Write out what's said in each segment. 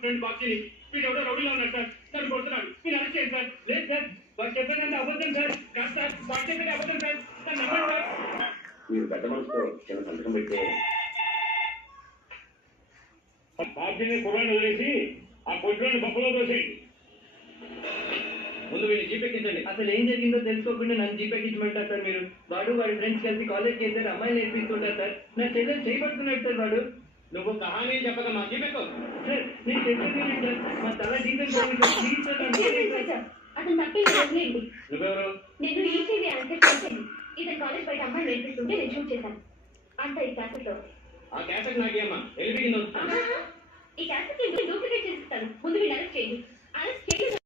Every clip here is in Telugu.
ఫ్రెండ్ బాక్సీని వీడు ఎవడో రౌడీలో ఉన్నాడు సార్ నన్ను కొడుతున్నాడు మీరు అరెస్ట్ చేయండి సార్ లేదు సార్ వాడు చెప్పేదంటే అబద్ధం సార్ కాదు సార్ వాడు చెప్పేది అబద్ధం సార్ నన్ను నమ్మండి సార్ మీరు పెద్ద మనసుతో చిన్న సంతకం పెడితే బాబ్జీని కుర్రాన్ని వదిలేసి ఆ పొట్టులోని బొక్కలో దోసేయండి ముందు వీడిని జీపెక్కించండి. అసలు ఏం జరిగిందో తెలుసుకోకుండా నన్ను జీపెక్కించమంటారు సార్ మీరు. వాడు వాడి ఫ్రెండ్స్ కలిసి కాలేజ్ చేశారు, అమ్మాయిలు నేర్పిస్తుంటారు సార్. నా చెల్లెలు చేయబడుతున్నాడు సార్ వాడు. నువ్వు కహానీ చెప్పక మా జీపెక్కు సార్. నేను చెప్పేది సార్ మా తల జీపెక్ అతను తప్పేది వదిలేయండి. నువ్వెవరు? నేను ఈసీవీ ఆన్సర్ చేశాను. ఇతను కాలేజ్ బయట అమ్మాయి నేర్పిస్తుంటే నేను షూట్ చేశాను. అంత ఈ క్యాసెట్ లో ఆ క్యాసెట్ నాకేమ్మా ఎలిపిగింది ఈ క్యాసెట్ డూప్లికేట్ చేసిస్తాను. ముందు మీరు అరెస్ట్ చేయండి. అరెస్ట్ చేయండి.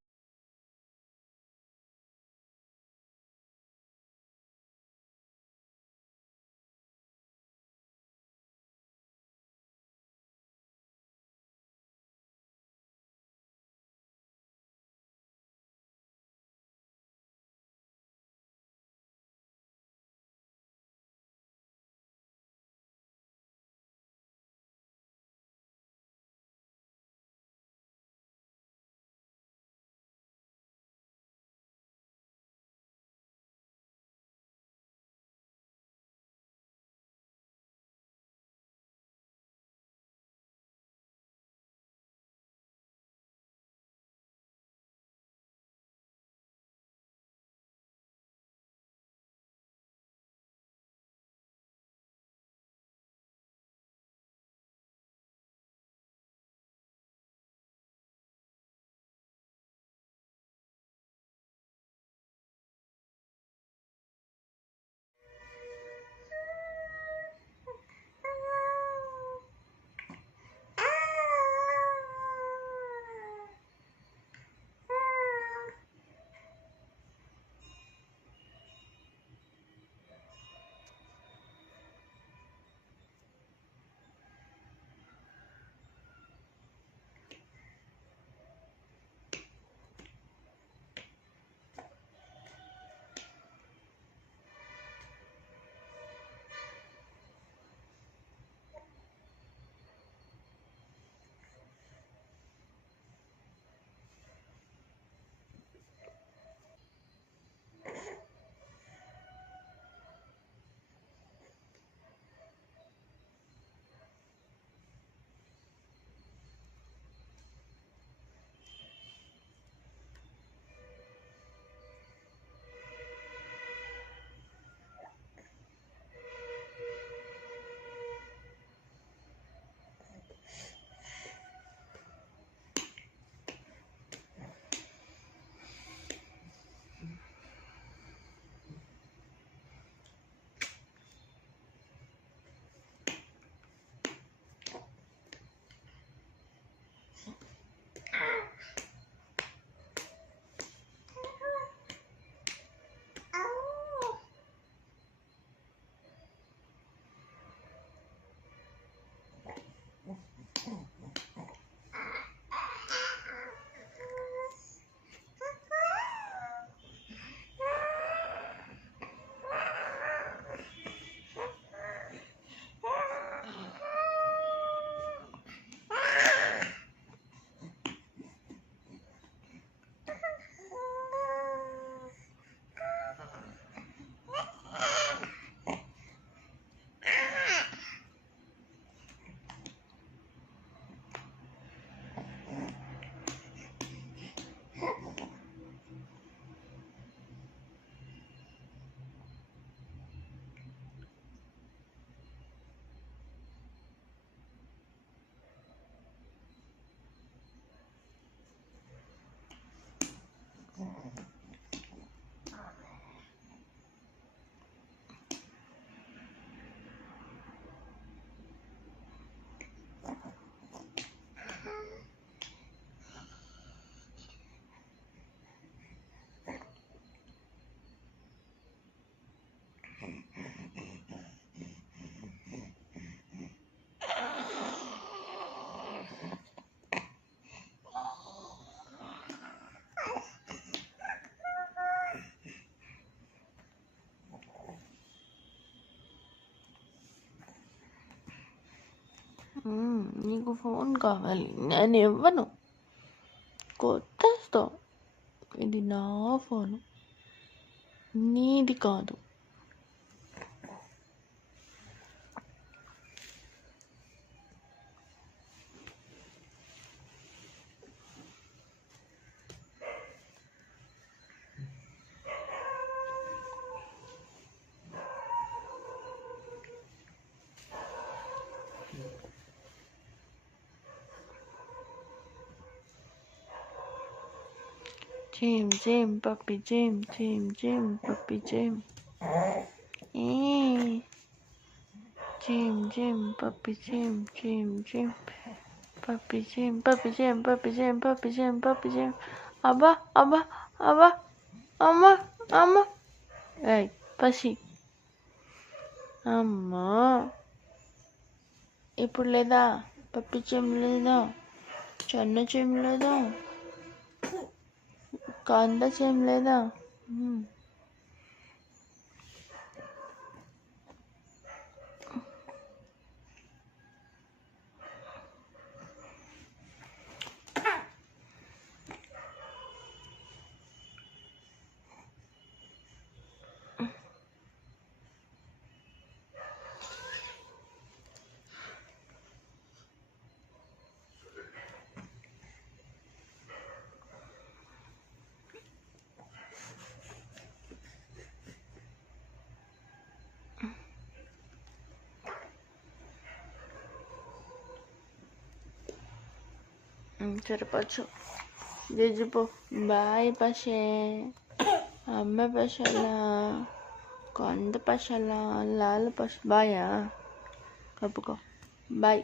నీకు ఫోన్ కావాలి, నేను ఇవ్వను, కొట్టేస్తావు. ఇది నా ఫోను, నీది కాదు. Jim, Jim, puppy Jim, Jim, Jim, puppy Jim. Jim, Jim, puppy Jim, Jim, Jim, puppy Jim, puppy Jim, puppy Jim, puppy Jim, puppy Jim. Abba, Abba, Abba, Amma, Amma. Hey, పసి అమ్మా, ఇప్పుడు లేదా? పప్పి చెమ్ లేదా? చెన్న చెమ్ లేదా? కాంద చెమ్ లేదా? సరిపోచ్చు. దిజుపో. బాయ్ పషే. అమ్మ పషలా, కొంద పషలా, లాల పష. బాయా, కప్పుకో. బాయ్.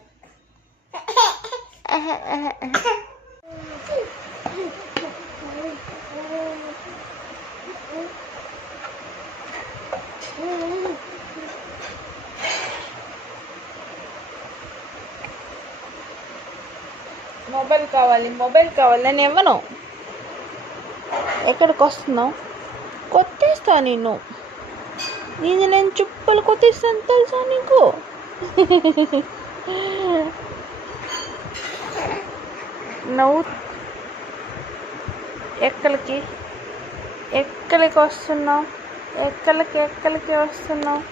మొబైల్ కావాలి, మొబైల్ కావాలి. నేను ఇవ్వను. ఎక్కడికి వస్తున్నావు? కొట్టేస్తా నేను. నేను చుప్పలు కొట్టేస్తాను తెలుసా నీకు? నువ్వు ఎక్కడికి వస్తున్నావు? ఎక్కడికి వస్తున్నావు?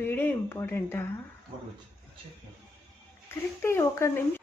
వీడియో ఇంపార్టెంటా? కరెక్టే. ఒక నిమిషం.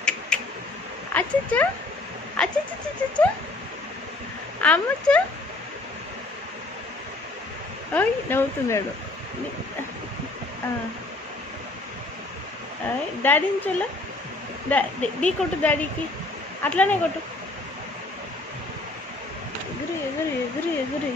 అమ్మచ్చు అచ్చచ్చచ్చచ్చ అమ్మచ్చు. ఓయ్ నవ్వుతున్నాడు. డాడీని చూడ ఢీ కొట్టు డాడీకి, అట్లానే కొట్టు. ఎగురు ఎగురు ఎగురు ఎగురు.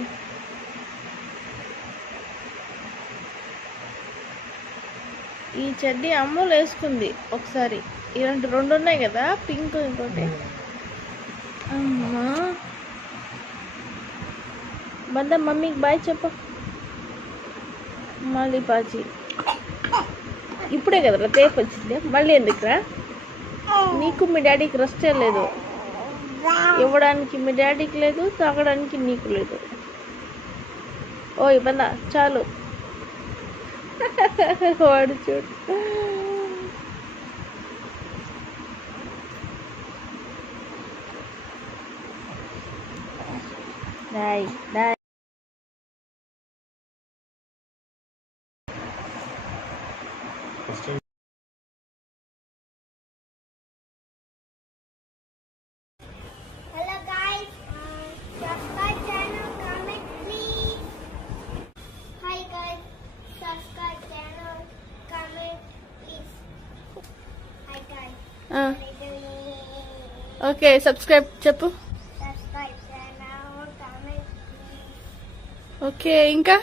ఈ చెడ్డీ అమ్మలు వేసుకుంది ఒకసారి. ఇలాంటి 2 ఉన్నాయి కదా, పింక్ ఇంకోటి. అమ్మా బంద మమ్మీకి బాయ్ చెప్పు. మళ్ళీ పాచి ఇప్పుడే కదరా తేపు వచ్చింది, మళ్ళీ ఎందుకురా? నీకు మీ డాడీకి రెస్టే లేదు. ఇవ్వడానికి మీ డాడీకి లేదు, తాగడానికి నీకు లేదు. ఓయ్ బంద చాలు. వాడు చూడు. Die die. First Hello guys, subscribe channel, comment please. Hi guys, subscribe channel, comment please. Hi guys. Okay subscribe చెప్పు. Subscribe channel, comment please. Okay ఇంకా